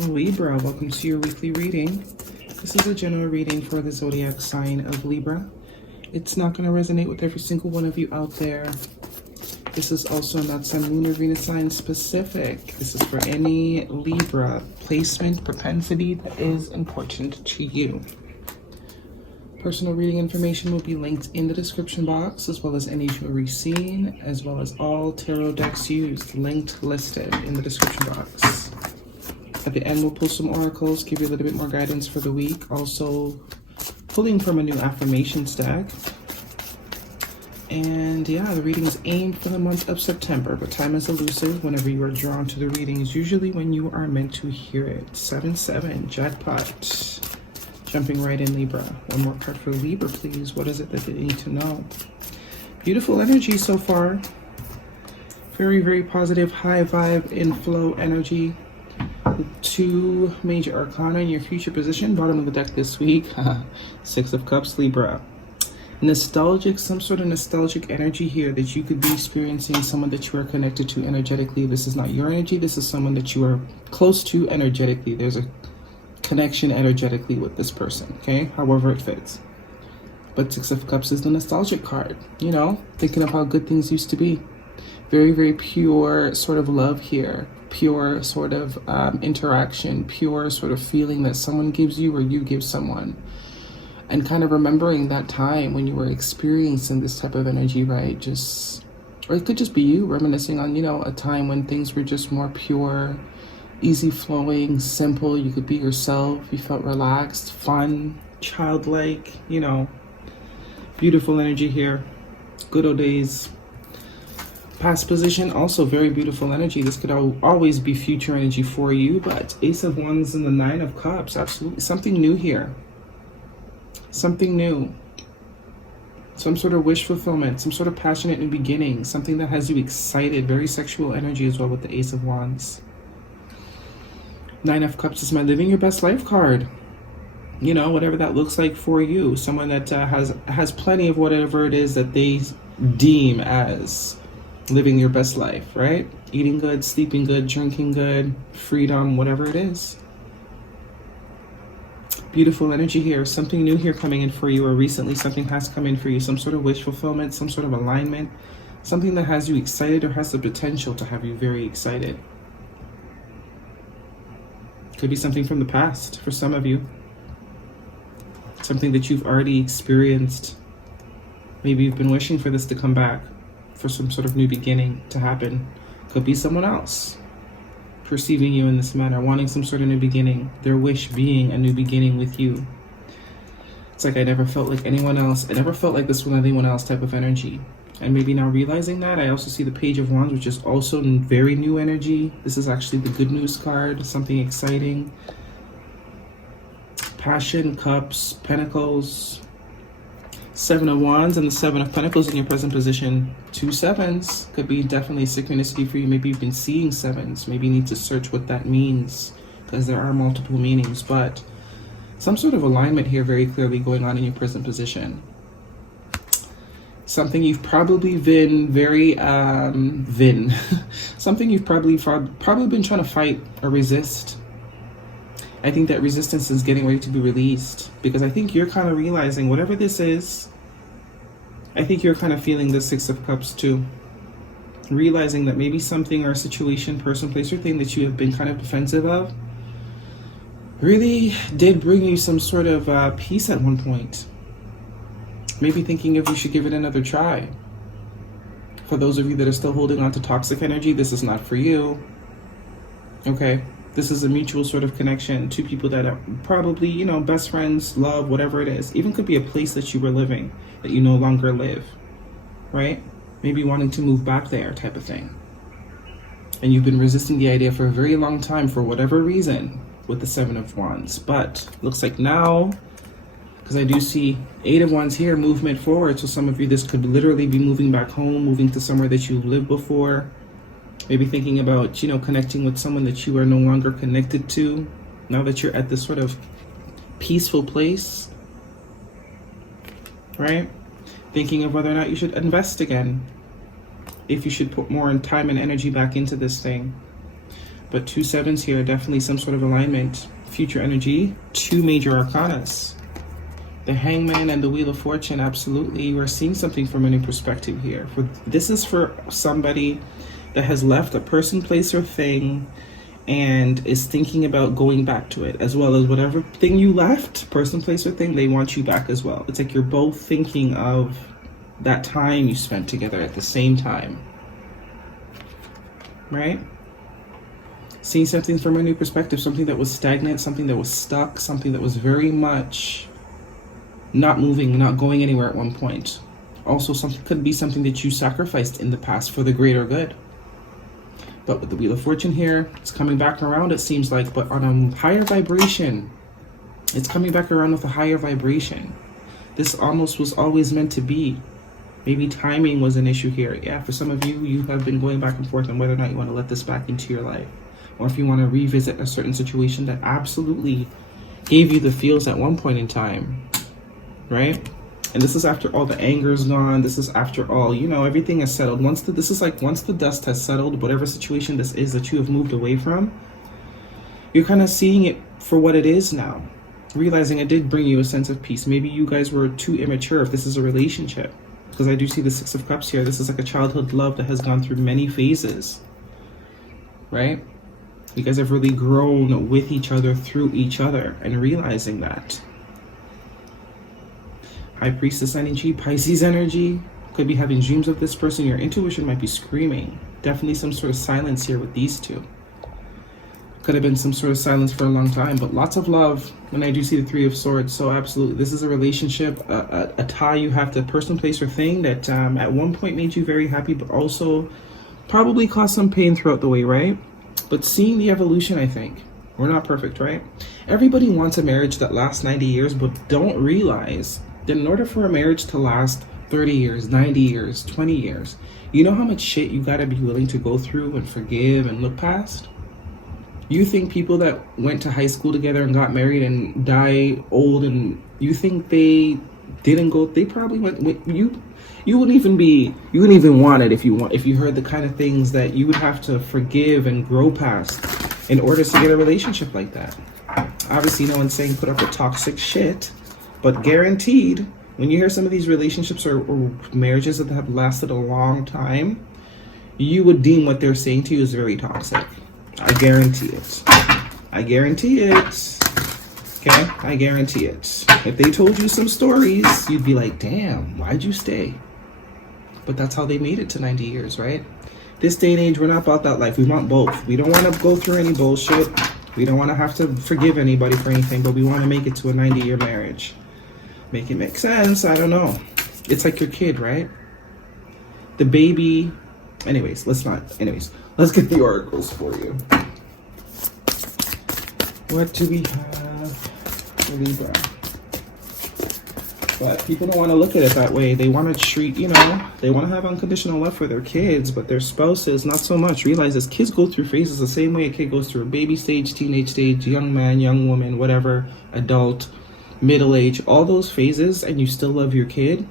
Libra, welcome to your weekly reading. This is a general reading for the zodiac sign of Libra. It's not going to resonate with every single one of you out there. This is also not Sun, Moon, or Venus sign specific. This is for any Libra placement propensity that is important to you. Personal reading information will be linked in the description box, as well as any jewelry seen, as well as all tarot decks used, linked, listed in the description box. At the end, we'll pull some oracles, give you a little bit more guidance for the week. Also, pulling from a new affirmation stack. And yeah, the reading is aimed for the month of September, but time is elusive. Whenever you are drawn to the reading is usually when you are meant to hear it. 7-7, jackpot. Jumping right in, Libra. One more card for Libra, please. What is it that they need to know? Beautiful energy so far. Very, very positive, high vibe, inflow energy. Two major arcana in your future position. Bottom of the deck this week. 6 of Cups, Libra. Nostalgic, some sort of nostalgic energy here that you could be experiencing, someone that you are connected to energetically. This is not your energy. This is someone that you are close to energetically. There's a connection energetically with this person, okay? However it fits. But 6 of Cups is the nostalgic card. You know, thinking of how good things used to be. Very, very pure sort of love here. Pure sort of interaction. Pure sort of feeling that someone gives you or you give someone. And kind of remembering that time when you were experiencing this type of energy, right? Just, or it could just be you reminiscing on, you know, a time when things were just more pure, easy flowing, simple. You could be yourself. You felt relaxed, fun, childlike, you know. Beautiful energy here. Good old days. Past position, also very beautiful energy. This could always be future energy for you, but Ace of Wands and the 9 of Cups, absolutely something new here. Something new. Some sort of wish fulfillment, some sort of passionate new beginning, something that has you excited. Very sexual energy as well with the Ace of Wands. 9 of Cups is my living your best life card. You know, whatever that looks like for you. Someone that has plenty of whatever it is that they deem as living your best life, right? Eating good, sleeping good, drinking good, freedom, whatever it is. Beautiful energy here. Something new here coming in for you, or recently something has come in for you. Some sort of wish fulfillment, some sort of alignment, something that has you excited or has the potential to have you very excited. Could be something from the past for some of you. Something that you've already experienced. Maybe you've been wishing for this to come back, for some sort of new beginning to happen. Could be someone else perceiving you in this manner, wanting some sort of new beginning, their wish being a new beginning with you. It's like I never felt like anyone else. I never felt like this with anyone else type of energy. And maybe now realizing that, I also see the Page of Wands, which is also very new energy. This is actually the good news card, something exciting. Passion, Cups, Pentacles, 7 of Wands, and the 7 of Pentacles in your present position. 2 sevens could be definitely synchronicity for you. Maybe you've been seeing 7s. Maybe you need to search what that means, because there are multiple meanings. But some sort of alignment here very clearly going on in your present position. Something you've probably been very something you've probably been trying to fight or resist. I think that resistance is getting ready to be released, because I think you're kind of realizing whatever this is. I think you're kind of feeling the 6 of Cups too. Realizing that maybe something or a situation, person, place, or thing that you have been kind of defensive of really did bring you some sort of peace at one point. Maybe thinking if you should give it another try. For those of you that are still holding on to toxic energy, this is not for you. Okay? This is a mutual sort of connection. Two people that are probably, you know, best friends, love, whatever it is. Even could be a place that you were living that you no longer live, right? Maybe wanting to move back there type of thing. And you've been resisting the idea for a very long time for whatever reason with the 7 of Wands. But looks like now, because I do see 8 of Wands here, movement forward. So some of you, this could literally be moving back home, moving to somewhere that you lived before. Maybe thinking about, you know, connecting with someone that you are no longer connected to. Now that you're at this sort of peaceful place, right? Thinking of whether or not you should invest again. If you should put more time and energy back into this thing. But 2 sevens here, definitely some sort of alignment. Future energy, 2 major arcanas. The Hangman and the Wheel of Fortune, absolutely. You are seeing something from a new perspective here. This is for somebody that has left a person, place, or thing and is thinking about going back to it, as well as whatever thing you left, person, place, or thing, they want you back as well. It's like you're both thinking of that time you spent together at the same time, right? Seeing something from a new perspective, something that was stagnant, something that was stuck, something that was very much not moving, not going anywhere at one point. Also, something could be something that you sacrificed in the past for the greater good. But with the Wheel of Fortune here, it's coming back around, it seems like, but on a higher vibration. It's coming back around with a higher vibration. This almost was always meant to be. Maybe timing was an issue here. Yeah, for some of you, you have been going back and forth on whether or not you want to let this back into your life. Or if you want to revisit a certain situation that absolutely gave you the feels at one point in time, right? And this is after all the anger is gone. This is after all, you know, everything is settled. Once the dust has settled, whatever situation this is that you have moved away from, you're kind of seeing it for what it is now. Realizing it did bring you a sense of peace. Maybe you guys were too immature if this is a relationship. Because I do see the 6 of Cups here. This is like a childhood love that has gone through many phases, right? You guys have really grown with each other, through each other, and realizing that. High Priestess energy, Pisces energy. Could be having dreams of this person. Your intuition might be screaming. Definitely some sort of silence here with these two. Could have been some sort of silence for a long time, but lots of love. And I do see the 3 of Swords. So absolutely, this is a relationship, a tie you have to person, place, or thing that at one point made you very happy, but also probably caused some pain throughout the way, right? But seeing the evolution, I think. We're not perfect, right? Everybody wants a marriage that lasts 90 years, but don't realize that in order for a marriage to last 30 years, 90 years, 20 years, you know how much shit you gotta be willing to go through and forgive and look past? You think people that went to high school together and got married and die old, and you think they didn't go, they probably went, you wouldn't even want it if you heard the kind of things that you would have to forgive and grow past in order to get a relationship like that. Obviously, no one's saying put up with toxic shit, but guaranteed, when you hear some of these relationships or marriages that have lasted a long time, you would deem what they're saying to you as very toxic. I guarantee it. I guarantee it. Okay? I guarantee it. If they told you some stories, you'd be like, damn, why'd you stay? But that's how they made it to 90 years, right? This day and age, we're not about that life. We want both. We don't want to go through any bullshit. We don't want to have to forgive anybody for anything, but we want to make it to a 90-year marriage. Make it make sense? I don't know. It's like your kid, right? The baby. Anyways, let's get the oracles for you. What do we have for Libra? But people don't want to look at it that way. They want to treat, they want to have unconditional love for their kids, but their spouses, not so much. Realize this, kids go through phases the same way a kid goes through a baby stage, teenage stage, young man, young woman, whatever, adult, middle age, all those phases, and you still love your kid.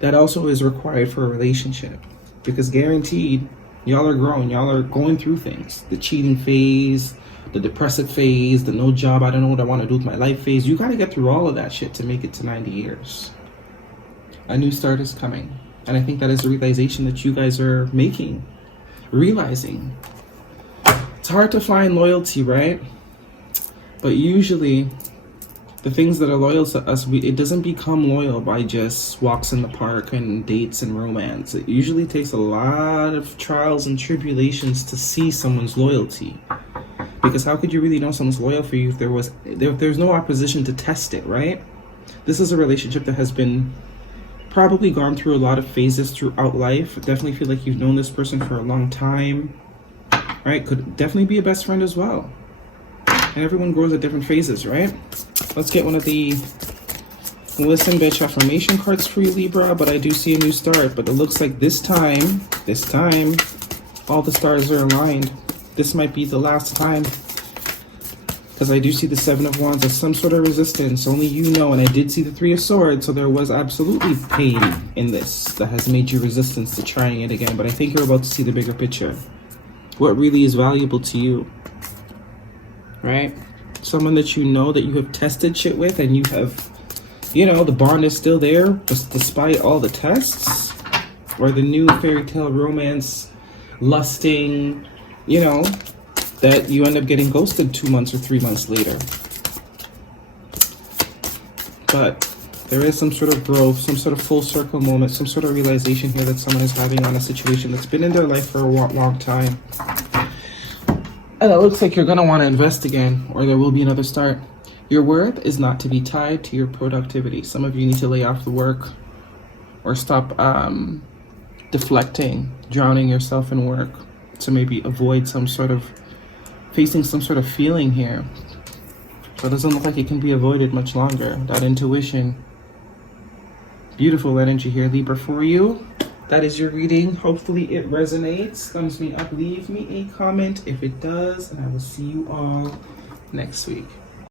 That also is required for a relationship. Because guaranteed, y'all are growing, y'all are going through things. The cheating phase, the depressive phase, the no job, I don't know what I want to do with my life phase. You got to get through all of that shit to make it to 90 years. A new start is coming. And I think that is the realization that you guys are making. Realizing. It's hard to find loyalty, right? But usually, the things that are loyal to us, it doesn't become loyal by just walks in the park and dates and romance. It usually takes a lot of trials and tribulations to see someone's loyalty. Because how could you really know someone's loyal for you if there's no opposition to test it, right? This is a relationship that has been probably gone through a lot of phases throughout life. Definitely feel like you've known this person for a long time, right? Could definitely be a best friend as well. And everyone grows at different phases, right? Let's get one of the Listen Bitch affirmation cards for you, Libra. But I do see a new start. But it looks like this time, all the stars are aligned. This might be the last time. Because I do see the 7 of Wands as some sort of resistance. Only you know. And I did see the 3 of Swords. So there was absolutely pain in this that has made you resistance to trying it again. But I think you're about to see the bigger picture. what really is valuable to you, right? Someone that you know, that you have tested shit with, and you have, you know, the bond is still there despite all the tests. Or the new fairy tale romance, lusting, you know, that you end up getting ghosted 2 months or 3 months later. But there is some sort of growth, some sort of full circle moment, some sort of realization here that someone is having on a situation that's been in their life for a long time. And it looks like you're going to want to invest again, or there will be another start. Your worth is not to be tied to your productivity. Some of you need to lay off the work or stop deflecting, drowning yourself in work to maybe avoid some sort of facing some sort of feeling here. So it doesn't look like it can be avoided much longer. That intuition. Beautiful energy here, Libra, for you. That is your reading. Hopefully it resonates. Thumbs me up. Leave me a comment if it does. And I will see you all next week.